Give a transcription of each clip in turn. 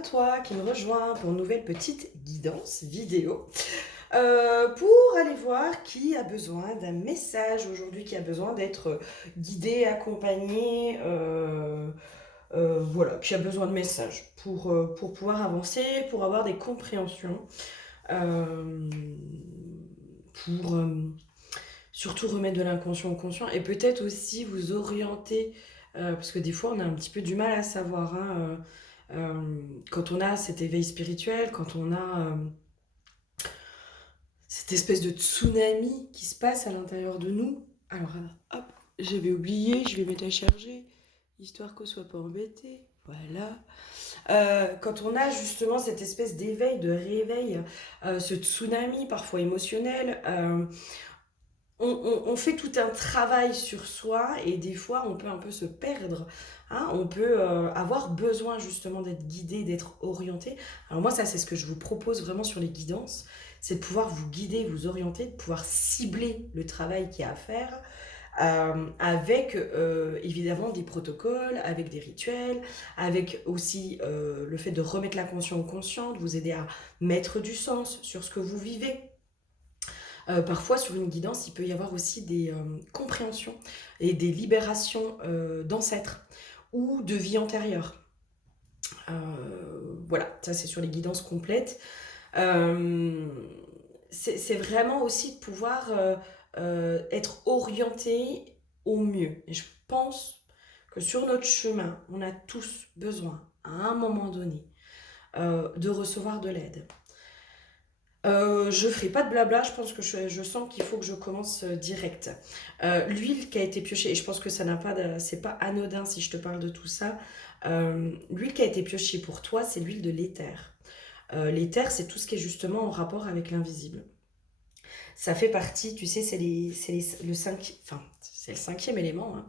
toi qui me rejoins pour une nouvelle petite guidance vidéo pour aller voir qui a besoin d'un message aujourd'hui, qui a besoin d'être guidé, accompagné, voilà, qui a besoin de messages pour pouvoir avancer, pour avoir des compréhensions, euh, pour surtout remettre de l'inconscient au conscient et peut-être aussi vous orienter, parce que des fois on a un petit peu du mal à savoir, hein, quand on a cet éveil spirituel, quand on a cette espèce de tsunami qui se passe à l'intérieur de nous. Alors, hop, j'avais oublié, je vais mettre à charger, histoire qu'on soit pas embêté. Voilà. Quand on a justement cette espèce d'éveil, de réveil, ce tsunami parfois émotionnel, on fait tout un travail sur soi et des fois on peut un peu se perdre, hein. On peut avoir besoin justement d'être guidé, d'être orienté. Alors moi ça c'est ce que je vous propose vraiment sur les guidances, c'est de pouvoir vous guider, vous orienter, de pouvoir cibler le travail qu'il y a à faire, avec évidemment des protocoles, avec des rituels, avec aussi le fait de remettre l'inconscient au conscient, de vous aider à mettre du sens sur ce que vous vivez. Parfois, sur une guidance, il peut y avoir aussi des compréhensions et des libérations d'ancêtres ou de vie antérieure. Voilà, ça c'est sur les guidances complètes. Euh, c'est vraiment aussi de pouvoir être orienté au mieux. Et je pense que sur notre chemin, on a tous besoin, à un moment donné, de recevoir de l'aide. Je ferai pas de blabla, je pense que je sens qu'il faut que je commence direct. L'huile qui a été piochée, et je pense que ça n'a pas c'est pas anodin si je te parle de tout ça. L'huile qui a été piochée pour toi, c'est l'huile de l'éther. L'éther, c'est tout ce qui est justement en rapport avec l'invisible. Ça fait partie, tu sais, c'est le cinquième élément, hein.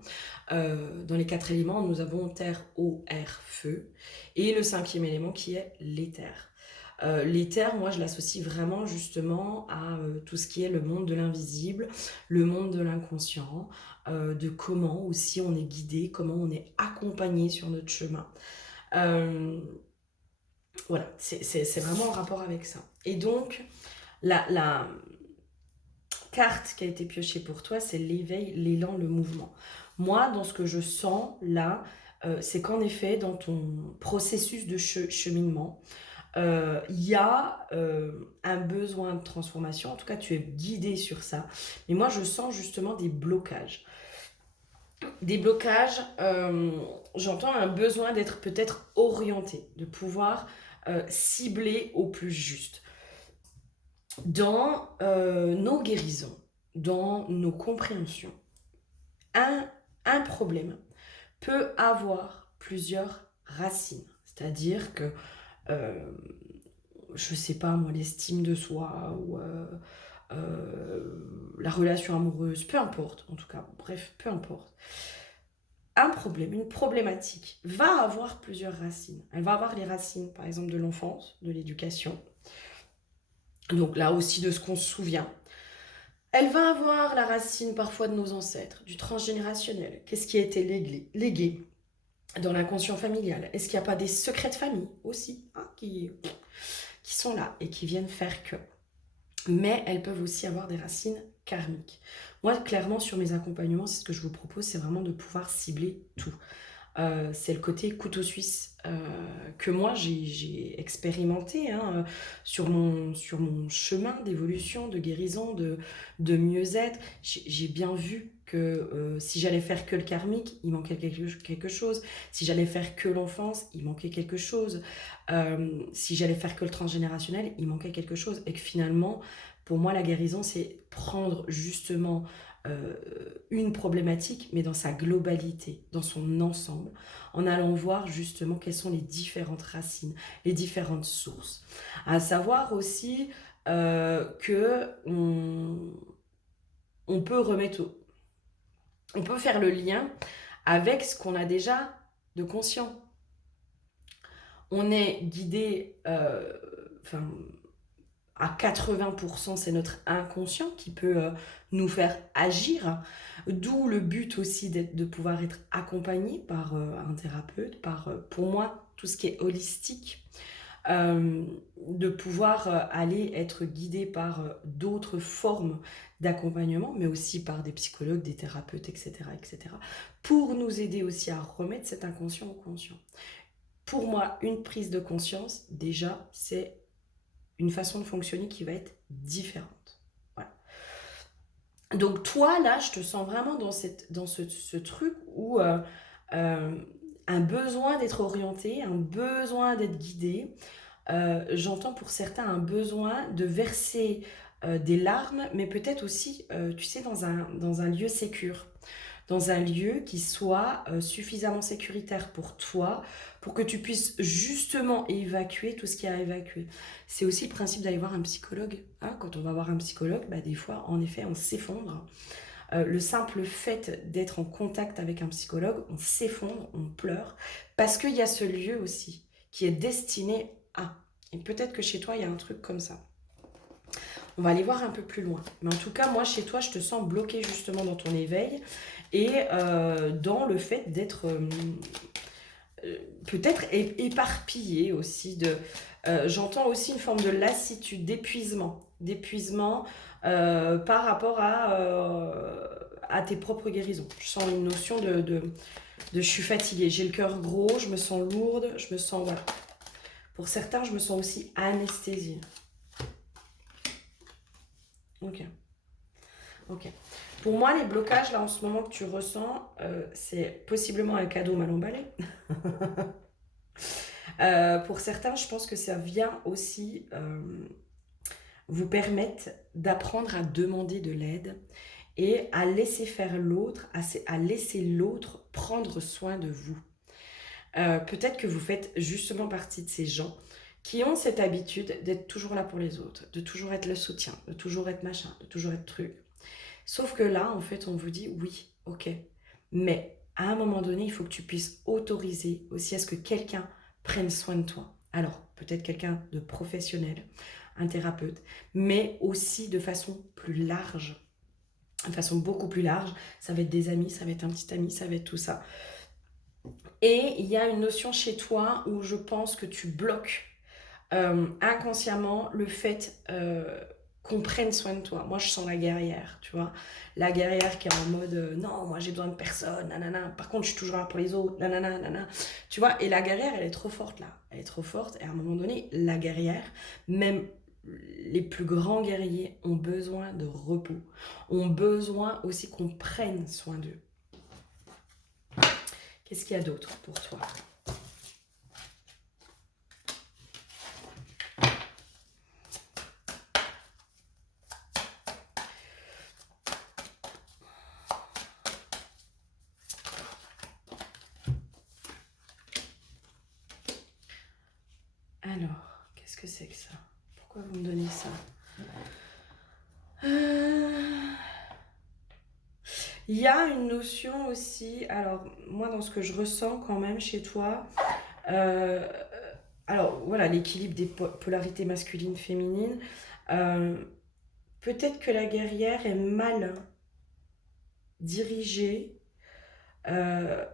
Dans les quatre éléments, nous avons terre, eau, air, feu, et le cinquième élément qui est l'éther. L'éther, moi, je l'associe vraiment justement à tout ce qui est le monde de l'invisible, le monde de l'inconscient, de comment aussi on est guidé, comment on est accompagné sur notre chemin. Euh, voilà, c'est vraiment en rapport avec ça. Et donc, la carte qui a été piochée pour toi, c'est l'éveil, l'élan, le mouvement. Moi, dans ce que je sens là, c'est qu'en effet, dans ton processus de cheminement, il y a un besoin de transformation. En tout cas, tu es guidé sur ça. Mais moi, je sens justement des blocages. Des blocages, j'entends un besoin d'être peut-être orienté, de pouvoir cibler au plus juste dans nos guérisons, dans nos compréhensions. Un, un problème peut avoir plusieurs racines. C'est-à-dire que, euh, je sais pas moi, l'estime de soi ou la relation amoureuse, peu importe, en tout cas, bref, peu importe. Un problème, une problématique va avoir plusieurs racines. Elle va avoir les racines, par exemple, de l'enfance, de l'éducation. Donc là aussi de ce qu'on se souvient. Elle va avoir la racine parfois de nos ancêtres, du transgénérationnel. Qu'est-ce qui a été légué dans l'inconscient familial? Est-ce qu'il n'y a pas des secrets de famille aussi, hein, qui sont là et qui viennent faire que? Mais elles peuvent aussi avoir des racines karmiques. Moi, clairement, sur mes accompagnements, c'est ce que je vous propose, c'est vraiment de pouvoir cibler tout. C'est le côté couteau suisse que moi j'ai expérimenté, hein, sur mon chemin d'évolution, de guérison, de mieux-être. J'ai bien vu que si j'allais faire que le karmique, il manquait quelque chose. Si j'allais faire que l'enfance, il manquait quelque chose. Si j'allais faire que le transgénérationnel, il manquait quelque chose. Et que finalement, pour moi, la guérison, c'est prendre justement euh, une problématique, mais dans sa globalité, dans son ensemble, en allant voir justement quelles sont les différentes racines, les différentes sources. À savoir aussi que on peut on peut faire le lien avec ce qu'on a déjà de conscient. On est guidé, enfin, à 80%, c'est notre inconscient qui peut nous faire agir. D'où le but aussi de pouvoir être accompagné par un thérapeute, par, pour moi, tout ce qui est holistique. euh, de pouvoir aller être guidé par d'autres formes d'accompagnement, mais aussi par des psychologues, des thérapeutes, etc., etc., pour nous aider aussi à remettre cet inconscient au conscient. Pour moi, une prise de conscience, déjà, c'est une façon de fonctionner qui va être différente. Voilà. Donc toi, là, je te sens vraiment dans ce truc où euh, un besoin d'être orienté, un besoin d'être guidé. J'entends pour certains un besoin de verser des larmes, mais peut-être aussi, tu sais, dans un lieu sécure, dans un lieu qui soit suffisamment sécuritaire pour toi, pour que tu puisses justement évacuer tout ce qu'il y a à évacuer. C'est aussi le principe d'aller voir un psychologue. Hein. Quand on va voir un psychologue, bah, des fois, en effet, on s'effondre. Le simple fait d'être en contact avec un psychologue, on s'effondre, on pleure, parce qu'il y a ce lieu aussi qui est destiné à. Et peut-être que chez toi, il y a un truc comme ça. On va aller voir un peu plus loin. Mais en tout cas, moi, chez toi, je te sens bloqué justement dans ton éveil et dans le fait d'être peut-être éparpillé aussi. J'entends aussi une forme de lassitude, d'épuisement par rapport à tes propres guérisons. Je sens une notion de je suis fatiguée, j'ai le cœur gros, je me sens lourde, je me sens... Voilà. Pour certains, je me sens aussi anesthésiée. Ok. Ok. Pour moi, les blocages, là, en ce moment, que tu ressens, c'est possiblement un cadeau mal emballé. Pour certains, je pense que ça vient aussi vous permettre d'apprendre à demander de l'aide et à laisser faire l'autre, à laisser l'autre prendre soin de vous. Peut-être que vous faites justement partie de ces gens qui ont cette habitude d'être toujours là pour les autres, de toujours être le soutien, de toujours être machin, de toujours être truc. Sauf que là, en fait, on vous dit oui, ok, mais à un moment donné, il faut que tu puisses autoriser aussi à ce que quelqu'un prenne soin de toi. Alors, peut-être quelqu'un de professionnel, un thérapeute, mais aussi de façon plus large, de façon beaucoup plus large. Ça va être des amis, ça va être un petit ami, ça va être tout ça. Et il y a une notion chez toi où je pense que tu bloques inconsciemment le fait qu'on prenne soin de toi. Moi, je sens la guerrière, tu vois. La guerrière qui est en mode non, moi j'ai besoin de personne, nanana. Par contre, je suis toujours là pour les autres, nanana, nanana. Tu vois, et la guerrière, elle est trop forte là. Elle est trop forte. Et à un moment donné, la guerrière, même les plus grands guerriers ont besoin de repos, ont besoin aussi qu'on prenne soin d'eux. Qu'est-ce qu'il y a d'autre pour toi? Alors, qu'est-ce que c'est que ça? Pourquoi vous me donnez ça? Il y a une notion aussi, alors moi dans ce que je ressens quand même chez toi, euh, alors voilà, l'équilibre des polarités masculines, féminines, euh, peut-être que la guerrière est mal dirigée. euh,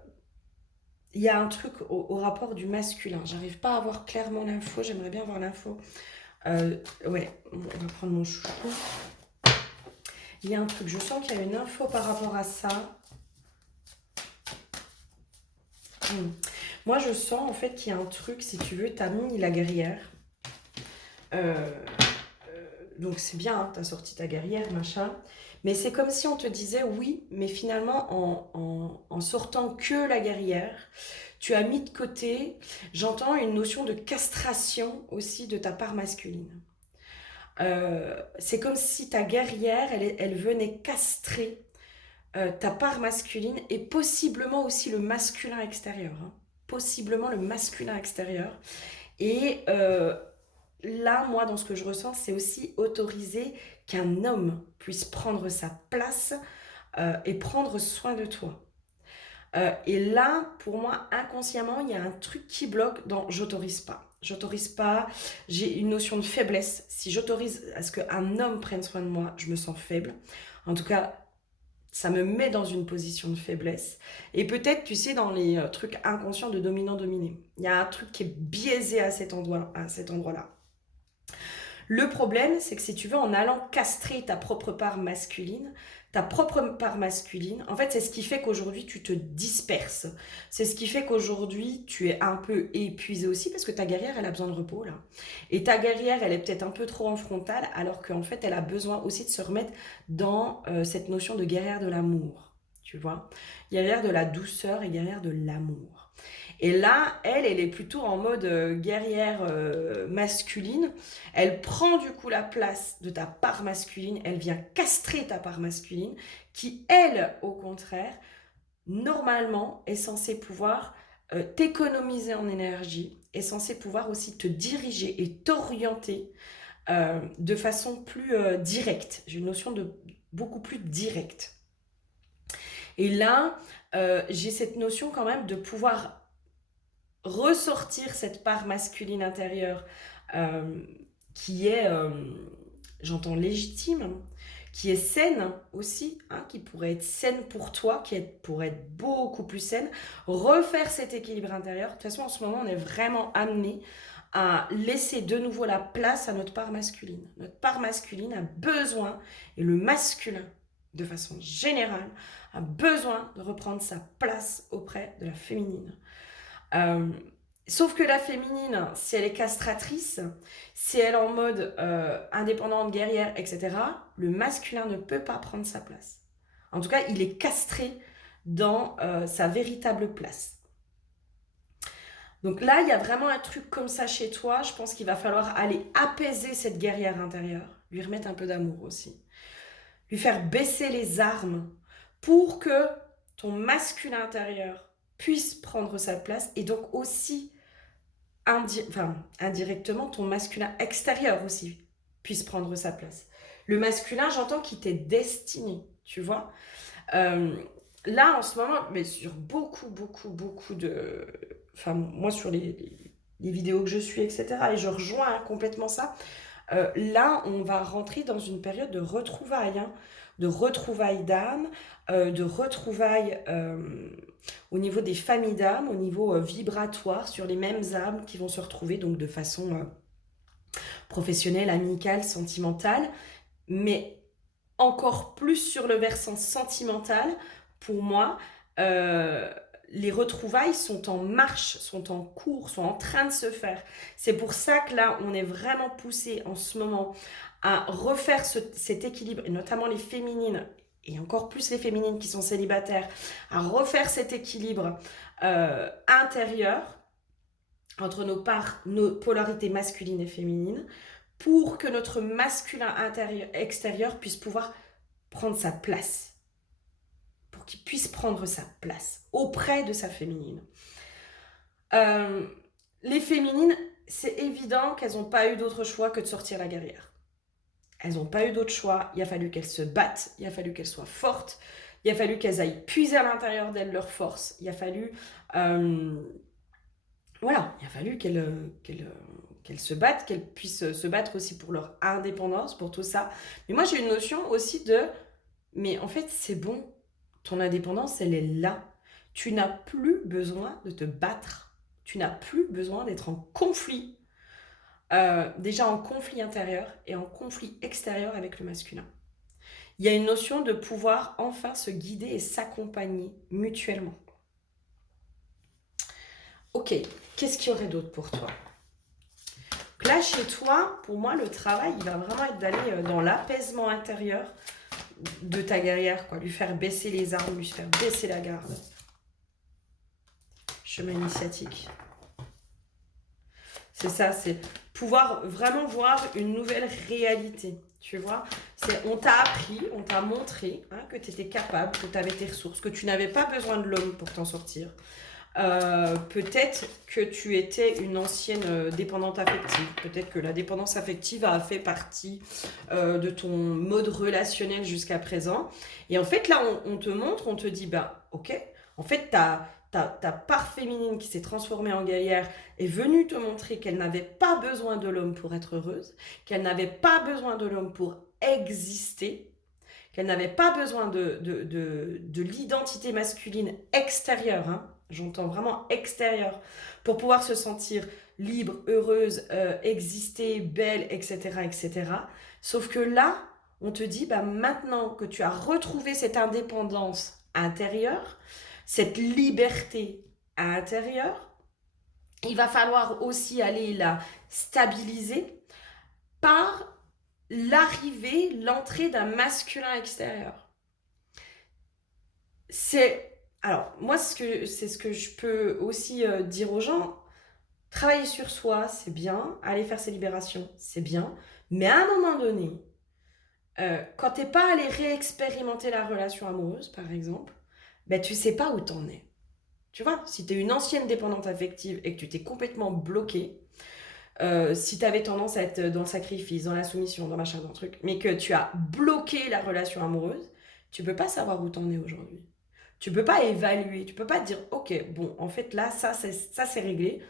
Il y a un truc au rapport du masculin, j'arrive pas à avoir clairement l'info, j'aimerais bien avoir l'info. Ouais, on va prendre mon chouchou. Il y a un truc, je sens qu'il y a une info par rapport à ça. Moi, je sens en fait qu'il y a un truc, si tu veux, t'as mis la guerrière. Euh, donc c'est bien, hein, t'as sorti ta guerrière, machin. Mais c'est comme si on te disait oui, mais finalement, en sortant que la guerrière, tu as mis de côté, j'entends une notion de castration aussi de ta part masculine. C'est comme si ta guerrière, elle venait castrer ta part masculine et possiblement aussi le masculin extérieur. Hein. Possiblement le masculin extérieur. Et là, moi, dans ce que je ressens, c'est aussi autoriser qu'un homme puisse prendre sa place et prendre soin de toi. Et là, pour moi, inconsciemment, il y a un truc qui bloque dans j'autorise pas. J'autorise pas, j'ai une notion de faiblesse. Si j'autorise à ce qu'un homme prenne soin de moi, je me sens faible. En tout cas, ça me met dans une position de faiblesse. Et peut-être, tu sais, dans les trucs inconscients de dominant-dominé, il y a un truc qui est biaisé à cet endroit-là. Le problème, c'est que si tu veux, en allant castrer ta propre part masculine, en fait, c'est ce qui fait qu'aujourd'hui, tu te disperses. C'est ce qui fait qu'aujourd'hui, tu es un peu épuisé aussi, parce que ta guerrière, elle a besoin de repos, là. Et ta guerrière, elle est peut-être un peu trop en frontal, alors qu'en fait, elle a besoin aussi de se remettre dans cette notion de guerrière de l'amour. Tu vois? Guerrière de la douceur et guerrière de l'amour. Et là, elle est plutôt en mode guerrière masculine. Elle prend du coup la place de ta part masculine. Elle vient castrer ta part masculine, qui, elle, au contraire, normalement, est censée pouvoir t'économiser en énergie, est censée pouvoir aussi te diriger et t'orienter de façon plus directe. J'ai une notion de beaucoup plus directe. Et là, j'ai cette notion quand même de pouvoir ressortir cette part masculine intérieure euh, qui est, j'entends légitime, qui est saine aussi, hein, qui pourrait être saine pour toi, pourrait être beaucoup plus saine, refaire cet équilibre intérieur. De toute façon, en ce moment, on est vraiment amené à laisser de nouveau la place à notre part masculine. Notre part masculine a besoin, et le masculin, de façon générale, a besoin de reprendre sa place auprès de la féminine. Euh, Sauf que la féminine, si elle est castratrice, si elle est en mode indépendante, guerrière, etc., le masculin ne peut pas prendre sa place. En tout cas, il est castré dans sa véritable place. Donc là, il y a vraiment un truc comme ça chez toi. Je pense qu'il va falloir aller apaiser cette guerrière intérieure, lui remettre un peu d'amour aussi, lui faire baisser les armes pour que ton masculin intérieur puisse prendre sa place et donc aussi indirectement ton masculin extérieur aussi puisse prendre sa place. Le masculin, j'entends qu'il t'est destiné, tu vois. Euh, Là, en ce moment, mais sur beaucoup de... Enfin, moi, sur les vidéos que je suis, etc., et je rejoins complètement ça, là, on va rentrer dans une période de retrouvailles d'âme, de retrouvailles au niveau des familles d'âme, au niveau vibratoire, sur les mêmes âmes qui vont se retrouver donc de façon professionnelle, amicale, sentimentale, mais encore plus sur le versant sentimental, pour moi, euh, les retrouvailles sont en marche, sont en cours, sont en train de se faire. C'est pour ça que là, on est vraiment poussé en ce moment à refaire cet équilibre, et notamment les féminines, et encore plus les féminines qui sont célibataires, à refaire cet équilibre intérieur entre nos polarités masculines et féminines, pour que notre masculin extérieur puisse pouvoir prendre sa place, pour qu'il puisse prendre sa place auprès de sa féminine. Les féminines, c'est évident qu'elles n'ont pas eu d'autre choix que de sortir la guerrière. Elles n'ont pas eu d'autre choix, il a fallu qu'elles se battent, il a fallu qu'elles soient fortes, il a fallu qu'elles aillent puiser à l'intérieur d'elles leur force, il a fallu... voilà, il a fallu qu'elles se battent, qu'elles puissent se battre aussi pour leur indépendance, pour tout ça. Mais moi, j'ai une notion aussi mais en fait, c'est bon, ton indépendance, elle est là. Tu n'as plus besoin de te battre. Tu n'as plus besoin d'être en conflit. Déjà en conflit intérieur et en conflit extérieur avec le masculin. Il y a une notion de pouvoir enfin se guider et s'accompagner mutuellement. Ok, qu'est-ce qu'il y aurait d'autre pour toi? Donc là, chez toi, pour moi, le travail, il va vraiment être d'aller dans l'apaisement intérieur de ta guerrière, quoi. Lui faire baisser les armes, lui faire baisser la garde. Chemin initiatique. C'est ça, c'est pouvoir vraiment voir une nouvelle réalité, tu vois. On t'a appris, on t'a montré que tu étais capable, que tu avais tes ressources, que tu n'avais pas besoin de l'homme pour t'en sortir. Peut-être que tu étais une ancienne dépendante affective. Peut-être que la dépendance affective a fait partie de ton mode relationnel jusqu'à présent. Et en fait, là, on te montre, on te dit, bah, ok, En fait, ta part féminine qui s'est transformée en guerrière est venue te montrer qu'elle n'avait pas besoin de l'homme pour être heureuse, qu'elle n'avait pas besoin de l'homme pour exister, qu'elle n'avait pas besoin de l'identité masculine extérieure, hein, j'entends vraiment extérieure, pour pouvoir se sentir libre, heureuse, exister, belle, etc., etc. Sauf que là, on te dit, bah, maintenant que tu as retrouvé cette indépendance intérieure, cette liberté intérieure, il va falloir aussi aller la stabiliser par l'entrée d'un masculin extérieur. Alors, moi, c'est ce que je peux aussi dire aux gens. Travailler sur soi, c'est bien. Aller faire ses libérations, c'est bien. Mais à un moment donné, quand t'es pas allé réexpérimenter la relation amoureuse, par exemple, ben, tu sais pas où t'en es. Tu vois, si tu es une ancienne dépendante affective et que tu t'es complètement bloquée, si tu avais tendance à être dans le sacrifice, dans la soumission, dans machin, dans le truc, mais que tu as bloqué la relation amoureuse, tu peux pas savoir où t'en es aujourd'hui. Tu peux pas évaluer, tu peux pas te dire, ok, bon, en fait là, ça c'est réglé.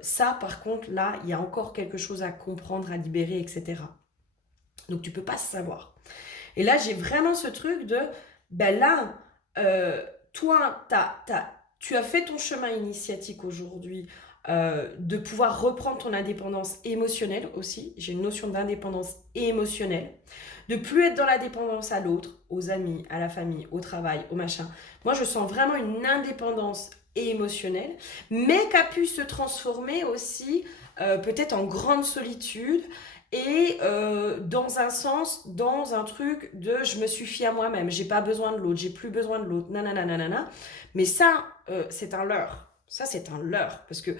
Ça, par contre, là, il y a encore quelque chose à comprendre, à libérer, etc. Donc tu peux pas savoir. Et là, j'ai vraiment ce truc de, ben là, toi, tu as fait ton chemin initiatique aujourd'hui, de pouvoir reprendre ton indépendance émotionnelle aussi. J'ai une notion d'indépendance émotionnelle. De plus être dans la dépendance à l'autre, aux amis, à la famille, au travail, au machin. Moi, je sens vraiment une indépendance émotionnelle, mais qui a pu se transformer aussi peut-être en grande solitude et dans un sens, dans un truc de je me suffis à moi-même, j'ai pas besoin de l'autre, j'ai plus besoin de l'autre, nanana, nanana. Mais ça, c'est un leurre. Ça, c'est un leurre. Parce que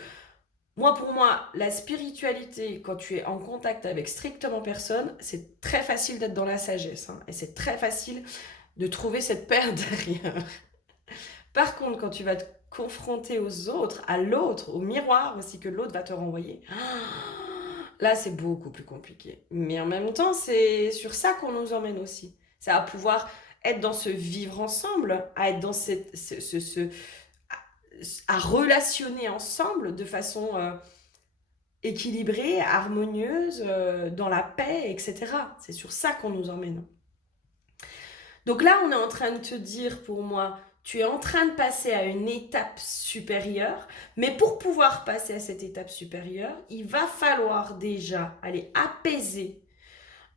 moi, pour moi, la spiritualité, quand tu es en contact avec strictement personne, c'est très facile d'être dans la sagesse. Hein, et c'est très facile de trouver cette paix intérieure. Par contre, quand tu vas te confronter aux autres, à l'autre, au miroir aussi que l'autre va te renvoyer, là, c'est beaucoup plus compliqué. Mais en même temps, c'est sur ça qu'on nous emmène aussi. C'est à pouvoir être dans ce vivre ensemble, à être dans à relationner ensemble de façon équilibrée, harmonieuse, dans la paix, etc. C'est sur ça qu'on nous emmène. Donc là, on est en train de te dire, pour moi, tu es en train de passer à une étape supérieure, mais pour pouvoir passer à cette étape supérieure, il va falloir déjà aller apaiser,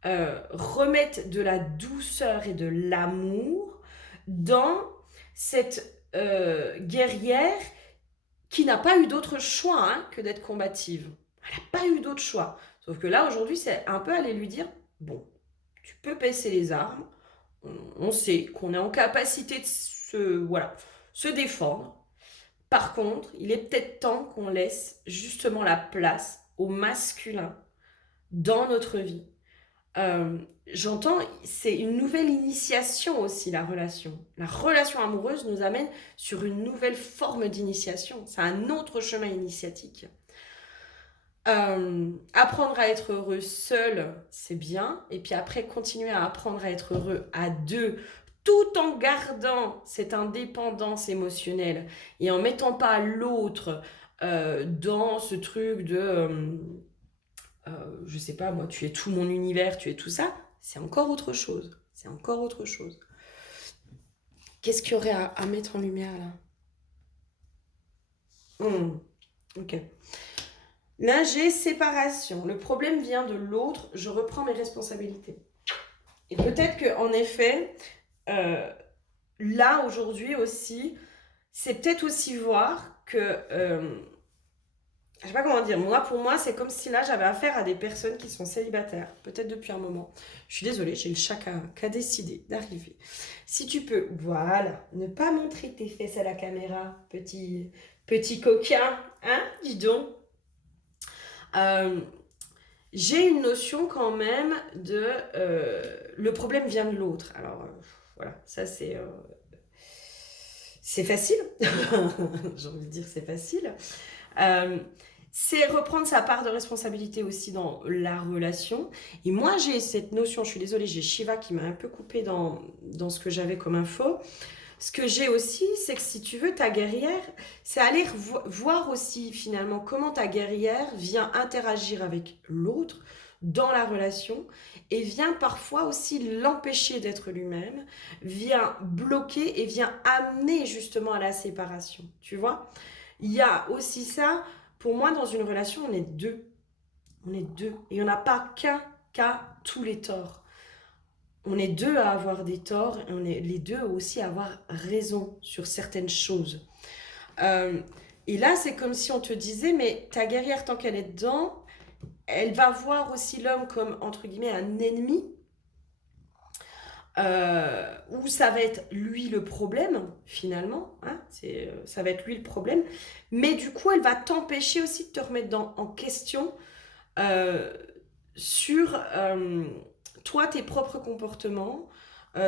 remettre de la douceur et de l'amour dans cette guerrière qui n'a pas eu d'autre choix hein, que d'être combative. Elle n'a pas eu d'autre choix. Sauf que là, aujourd'hui, c'est un peu aller lui dire, bon, tu peux baisser les armes, on sait qu'on est en capacité de se défendre. Par contre, il est peut-être temps qu'on laisse justement la place au masculin dans notre vie. J'entends, c'est une nouvelle initiation aussi, la relation. La relation amoureuse nous amène sur une nouvelle forme d'initiation. C'est un autre chemin initiatique. Apprendre à être heureux seul, c'est bien. Et puis après, continuer à apprendre à être heureux à deux, tout en gardant cette indépendance émotionnelle et en mettant pas l'autre dans ce truc de, je sais pas, moi, tu es tout mon univers, tu es tout ça. C'est encore autre chose. C'est encore autre chose. Qu'est-ce qu'il y aurait à mettre en lumière là? Ok. Là, j'ai séparation. Le problème vient de l'autre. Je reprends mes responsabilités. Et peut-être qu'en effet, là, aujourd'hui aussi, c'est peut-être aussi voir que... je sais pas comment dire. Moi, pour moi, c'est comme si là, j'avais affaire à des personnes qui sont célibataires. Peut-être depuis un moment. Je suis désolée, j'ai le chat qui a décidé d'arriver. Si tu peux, voilà, ne pas montrer tes fesses à la caméra, petit coquin. Hein, dis donc. J'ai une notion quand même de le problème vient de l'autre. Alors voilà, ça c'est facile. J'ai envie de dire c'est facile. C'est reprendre sa part de responsabilité aussi dans la relation. Et moi j'ai cette notion, je suis désolée, j'ai Shiva qui m'a un peu coupé dans ce que j'avais comme info. Ce que j'ai aussi, c'est que si tu veux, ta guerrière, c'est aller voir aussi finalement comment ta guerrière vient interagir avec l'autre dans la relation et vient parfois aussi l'empêcher d'être lui-même, vient bloquer et vient amener justement à la séparation. Tu vois? Il y a aussi ça, pour moi, dans une relation, on est deux. On est deux. Et on n'a pas qu'un qu'à tous les torts. On est deux à avoir des torts et on est les deux aussi à avoir raison sur certaines choses. Euh, et là, c'est comme si on te disait, mais ta guerrière, tant qu'elle est dedans, elle va voir aussi l'homme comme, entre guillemets, un ennemi, où ça va être lui le problème, finalement, hein, ça va être lui le problème, mais du coup, elle va t'empêcher aussi de te remettre en question euh, sur toi, tes propres comportements,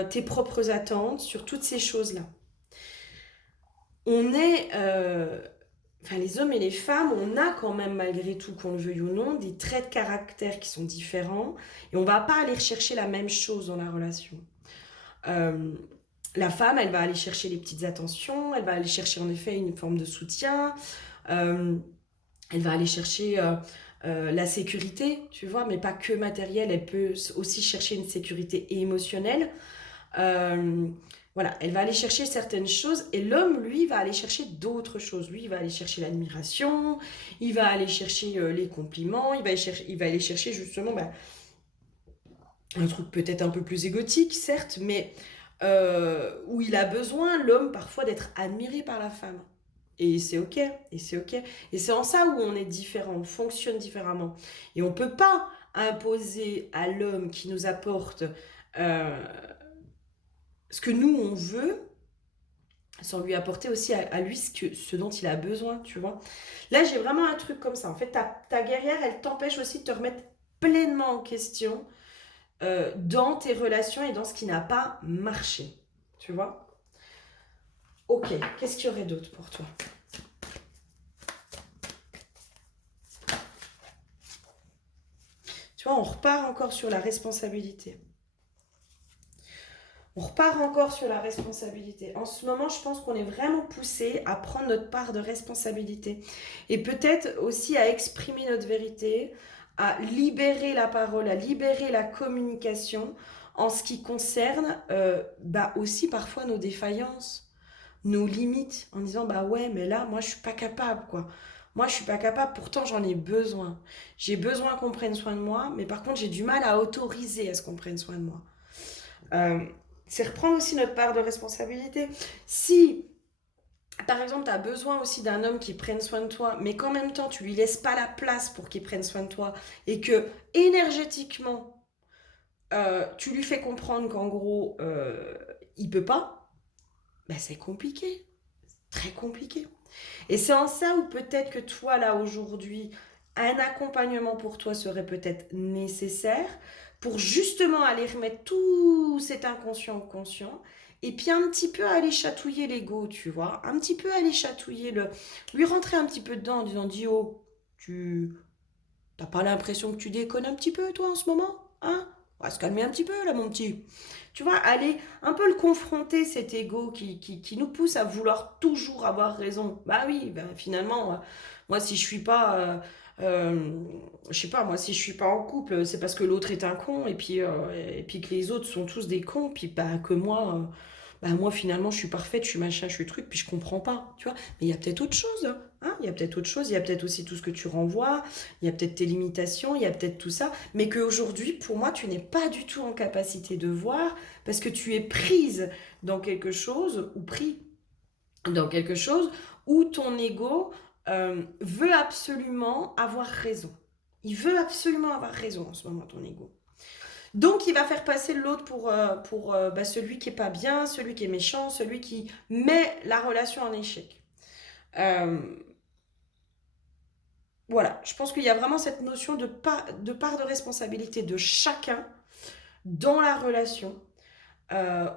tes propres attentes, sur toutes ces choses-là. On est, enfin les hommes et les femmes, on a quand même malgré tout, qu'on le veuille ou non, des traits de caractère qui sont différents et on va pas aller rechercher la même chose dans la relation. Euh, la femme, elle va aller chercher les petites attentions, elle va aller chercher en effet une forme de soutien, euh, elle va aller chercher la sécurité, tu vois, mais pas que matérielle, elle peut aussi chercher une sécurité émotionnelle. Euh, voilà, elle va aller chercher certaines choses et l'homme, lui, va aller chercher d'autres choses. Lui, il va aller chercher l'admiration, il va aller chercher les compliments, il va aller chercher justement bah, un truc peut-être un peu plus égotique, certes, mais où il a besoin, l'homme, parfois, d'être admiré par la femme. Et c'est ok, et c'est ok. Et c'est en ça où on est différent, on fonctionne différemment. Et on peut pas imposer à l'homme qui nous apporte euh, ce que nous on veut, sans lui apporter aussi à lui ce dont il a besoin, tu vois. Là, j'ai vraiment un truc comme ça. En fait, ta guerrière, elle t'empêche aussi de te remettre pleinement en question dans tes relations et dans ce qui n'a pas marché, tu vois. Ok, qu'est-ce qu'il y aurait d'autre pour toi? Tu vois, on repart encore sur la responsabilité. On repart encore sur la responsabilité. En ce moment, je pense qu'on est vraiment poussé à prendre notre part de responsabilité. Et peut-être aussi à exprimer notre vérité, à libérer la parole, à libérer la communication en ce qui concerne bah aussi parfois nos défaillances, nos limites, en disant bah ouais, mais là, moi, je suis pas capable, quoi. Moi, je suis pas capable, pourtant j'en ai besoin. J'ai besoin qu'on prenne soin de moi, mais par contre, j'ai du mal à autoriser à ce qu'on prenne soin de moi. Euh, c'est reprendre aussi notre part de responsabilité. Si, par exemple, tu as besoin aussi d'un homme qui prenne soin de toi, mais qu'en même temps, tu lui laisses pas la place pour qu'il prenne soin de toi, et que énergétiquement, tu lui fais comprendre qu'en gros, il peut pas, ben c'est compliqué, très compliqué. Et c'est en ça où peut-être que toi, là, aujourd'hui, un accompagnement pour toi serait peut-être nécessaire pour justement aller remettre tout cet inconscient au conscient et puis un petit peu aller chatouiller l'ego, tu vois, un petit peu aller chatouiller lui rentrer un petit peu dedans en disant, Dio, tu t'as pas l'impression que tu déconnes un petit peu, toi, en ce moment, hein? On va se calmer un petit peu, là, mon petit. Tu vois, aller un peu le confronter, cet ego qui nous pousse à vouloir toujours avoir raison. Bah oui, bah, finalement, moi, si je suis pas... je sais pas, moi, si je suis pas en couple, c'est parce que l'autre est un con, et puis que les autres sont tous des cons, puis bah, que moi, bah, moi, finalement, je suis parfaite, je suis machin, je suis truc, puis je comprends pas, tu vois. Mais il y a peut-être autre chose, hein, il y a peut-être autre chose, il y a peut-être aussi tout ce que tu renvoies, il y a peut-être tes limitations, il y a peut-être tout ça, mais qu'aujourd'hui, pour moi, tu n'es pas du tout en capacité de voir parce que tu es prise dans quelque chose ou pris dans quelque chose où ton ego veut absolument avoir raison. Il veut absolument avoir raison en ce moment, ton ego. Donc, il va faire passer l'autre pour bah, celui qui est pas bien, celui qui est méchant, celui qui met la relation en échec. Euh, voilà, je pense qu'il y a vraiment cette notion de part de responsabilité de chacun dans la relation,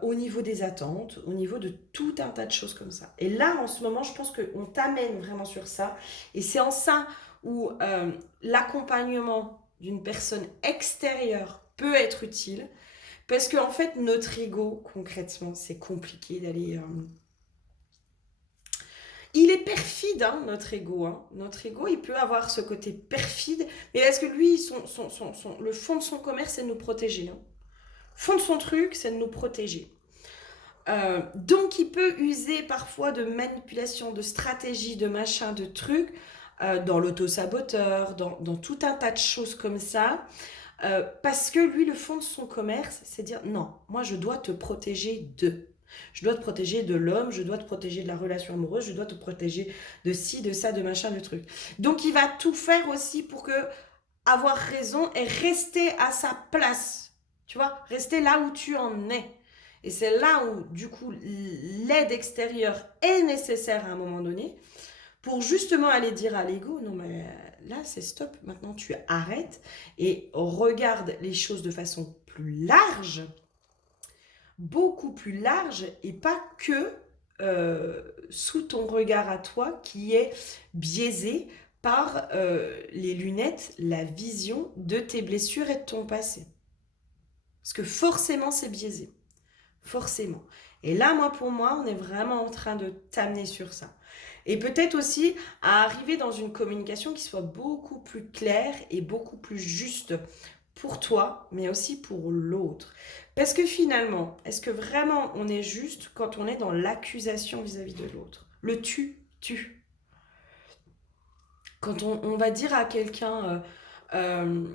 au niveau des attentes, au niveau de tout un tas de choses comme ça. Et là, en ce moment, je pense qu'on t'amène vraiment sur ça. Et c'est en ça où l'accompagnement d'une personne extérieure peut être utile. Parce qu'en fait, notre ego, concrètement, c'est compliqué d'aller... Il est perfide, hein, notre ego. Hein. Notre ego, il peut avoir ce côté perfide, mais parce que lui, le fond de son commerce, c'est de nous protéger. Hein. Le fond de son truc, c'est de nous protéger. Donc, il peut user parfois de manipulation, de stratégie, de machin, de trucs, dans l'auto-saboteur, dans tout un tas de choses comme ça. Parce que lui, le fond de son commerce, c'est dire non, moi je dois te protéger de. Je dois te protéger de l'homme, je dois te protéger de la relation amoureuse, je dois te protéger de ci, de ça, de machin, de truc. Donc il va tout faire aussi pour que avoir raison et rester à sa place. Tu vois, rester là où tu en es. Et c'est là où, du coup, l'aide extérieure est nécessaire à un moment donné pour justement aller dire à l'ego, non mais là c'est stop, maintenant tu arrêtes et regarde les choses de façon plus large, beaucoup plus large et pas que sous ton regard à toi qui est biaisé par les lunettes, la vision de tes blessures et de ton passé. Parce que forcément c'est biaisé, forcément. Et là, pour moi, on est vraiment en train de t'amener sur ça. Et peut-être aussi à arriver dans une communication qui soit beaucoup plus claire et beaucoup plus juste pour toi, mais aussi pour l'autre. Parce que finalement, est-ce que vraiment on est juste quand on est dans l'accusation vis-à-vis de l'autre? Le tu. Quand on va dire à quelqu'un, euh,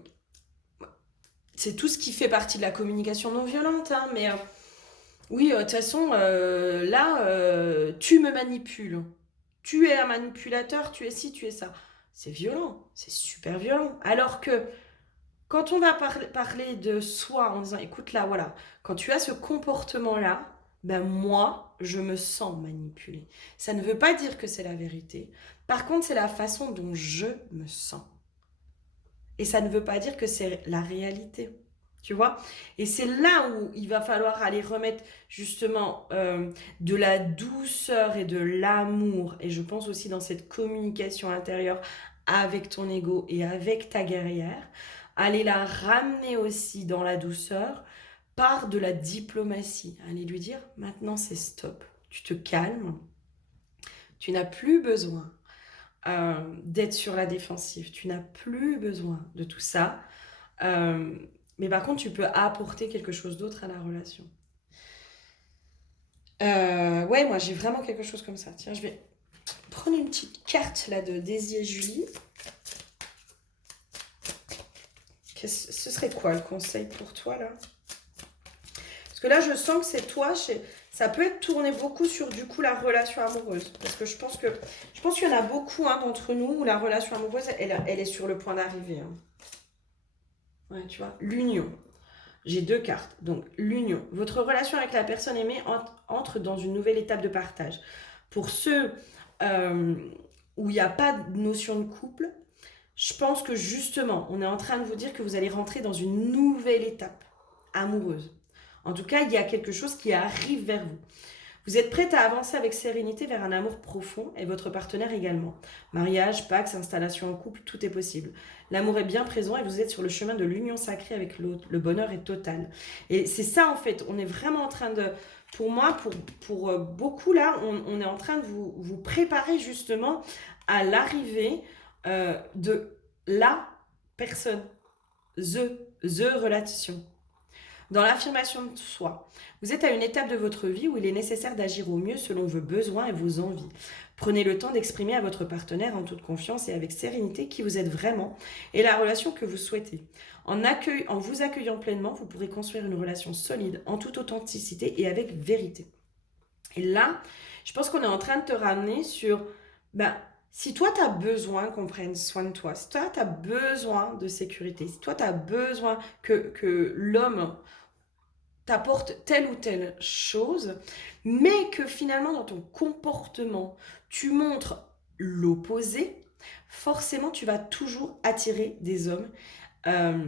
c'est tout ce qui fait partie de la communication non violente, hein, mais oui, de toute façon, là, tu me manipules. Tu es un manipulateur, tu es ci, tu es ça. C'est violent, c'est super violent. Alors que quand on va parler de soi en disant, écoute là, voilà, quand tu as ce comportement-là, ben moi, je me sens manipulée. Ça ne veut pas dire que c'est la vérité. Par contre, c'est la façon dont je me sens. Et ça ne veut pas dire que c'est la réalité. Tu vois? Et c'est là où il va falloir aller remettre justement de la douceur et de l'amour. Et je pense aussi dans cette communication intérieure avec ton ego et avec ta guerrière, aller la ramener aussi dans la douceur par de la diplomatie. Aller lui dire, maintenant c'est stop. Tu te calmes. Tu n'as plus besoin d'être sur la défensive. Tu n'as plus besoin de tout ça. Mais par contre, tu peux apporter quelque chose d'autre à la relation. Ouais, moi j'ai vraiment quelque chose comme ça. Tiens, je vais prendre une petite carte là de Daisy et Julie. Ce serait quoi le conseil pour toi là? Parce que là, je sens que c'est toi, ça peut être tourné beaucoup sur du coup la relation amoureuse. Parce que je pense qu'il y en a beaucoup hein, d'entre nous où la relation amoureuse, elle est sur le point d'arriver. Hein. Ouais, tu vois, l'union. J'ai deux cartes. Donc, l'union. Votre relation avec la personne aimée entre dans une nouvelle étape de partage. Pour ceux où il n'y a pas de notion de couple, je pense que justement, on est en train de vous dire que vous allez rentrer dans une nouvelle étape amoureuse. En tout cas, il y a quelque chose qui arrive vers vous. Vous êtes prête à avancer avec sérénité vers un amour profond et votre partenaire également. Mariage, pax, installation en couple, tout est possible. L'amour est bien présent et vous êtes sur le chemin de l'union sacrée avec l'autre. Le bonheur est total. Et c'est ça en fait, on est vraiment en train de, pour moi, pour beaucoup là, on est en train de vous préparer justement à l'arrivée de la personne, the relation. Dans l'affirmation de soi, vous êtes à une étape de votre vie où il est nécessaire d'agir au mieux selon vos besoins et vos envies. Prenez le temps d'exprimer à votre partenaire en toute confiance et avec sérénité qui vous êtes vraiment et la relation que vous souhaitez. En vous accueillant pleinement, vous pourrez construire une relation solide en toute authenticité et avec vérité. Et là, je pense qu'on est en train de te ramener sur... si toi, tu as besoin qu'on prenne soin de toi, si toi, tu as besoin de sécurité, si toi, tu as besoin que l'homme t'apporte telle ou telle chose, mais que finalement, dans ton comportement, tu montres l'opposé, forcément, tu vas toujours attirer des hommes euh,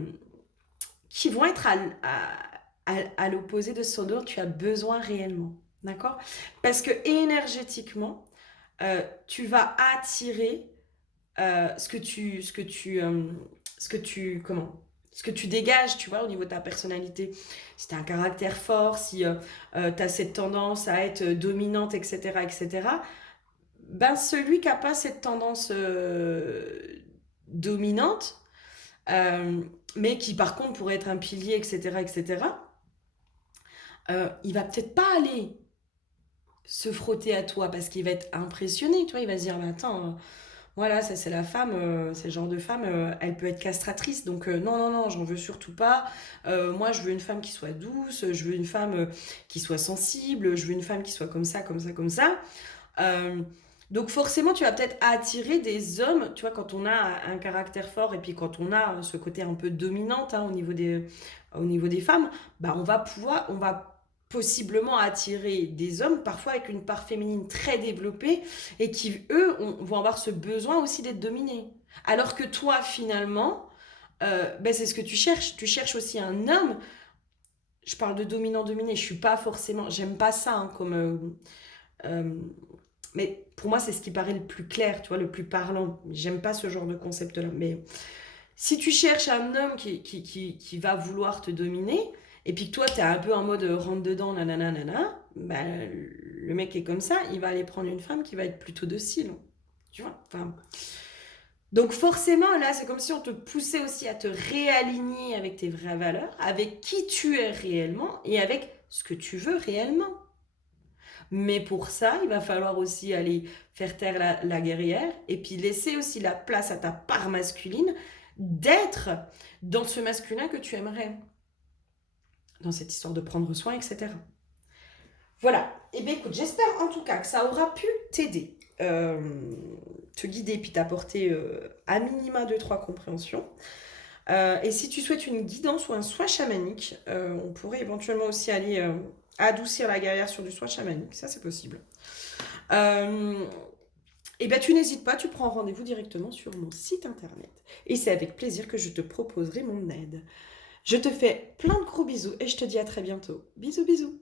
qui vont être à l'opposé de ce dont tu as besoin réellement. D'accord? Parce que énergétiquement, tu vas attirer ce que tu comment ce que tu dégages, tu vois, au niveau de ta personnalité. Si tu as un caractère fort, si tu as cette tendance à être dominante, etc., etc., ben celui qui n'a pas cette tendance dominante, mais qui par contre pourrait être un pilier, etc., etc., il va peut-être pas aller se frotter à toi parce qu'il va être impressionné, tu vois, il va se dire, mais attends, voilà, ça c'est la femme, c'est le genre de femme, elle peut être castratrice, donc non, non, non, j'en veux surtout pas. Moi, je veux une femme qui soit douce, je veux une femme qui soit sensible, je veux une femme qui soit comme ça, comme ça, comme ça. Euh, donc forcément, tu vas peut-être attirer des hommes, tu vois, quand on a un caractère fort et puis quand on a ce côté un peu dominante hein, au niveau des femmes, bah on va possiblement attirer des hommes, parfois avec une part féminine très développée et qui, eux, vont avoir ce besoin aussi d'être dominés. Alors que toi, finalement, ben, c'est ce que tu cherches. Tu cherches aussi un homme. Je parle de dominant-dominé. Je suis pas forcément. J'aime pas ça hein, comme. Euh, mais pour moi, c'est ce qui paraît le plus clair, tu vois, le plus parlant. J'aime pas ce genre de concept-là. Mais si tu cherches un homme qui va vouloir te dominer, et puis que toi, t'es un peu en mode rentre dedans, nanana, nanana, bah, le mec est comme ça, il va aller prendre une femme qui va être plutôt docile. Tu vois enfin, donc forcément, là, c'est comme si on te poussait aussi à te réaligner avec tes vraies valeurs, avec qui tu es réellement et avec ce que tu veux réellement. Mais pour ça, il va falloir aussi aller faire taire la guerrière et puis laisser aussi la place à ta part masculine d'être dans ce masculin que tu aimerais, dans cette histoire de prendre soin, etc. Voilà. Et bien écoute, j'espère en tout cas que ça aura pu t'aider, te guider puis t'apporter à minima 2-3 compréhensions. Et si tu souhaites une guidance ou un soin chamanique, on pourrait éventuellement aussi aller adoucir la guerrière sur du soin chamanique, ça c'est possible. Et ben tu n'hésites pas, tu prends rendez-vous directement sur mon site internet. Et c'est avec plaisir que je te proposerai mon aide. Je te fais plein de gros bisous et je te dis à très bientôt. Bisous bisous.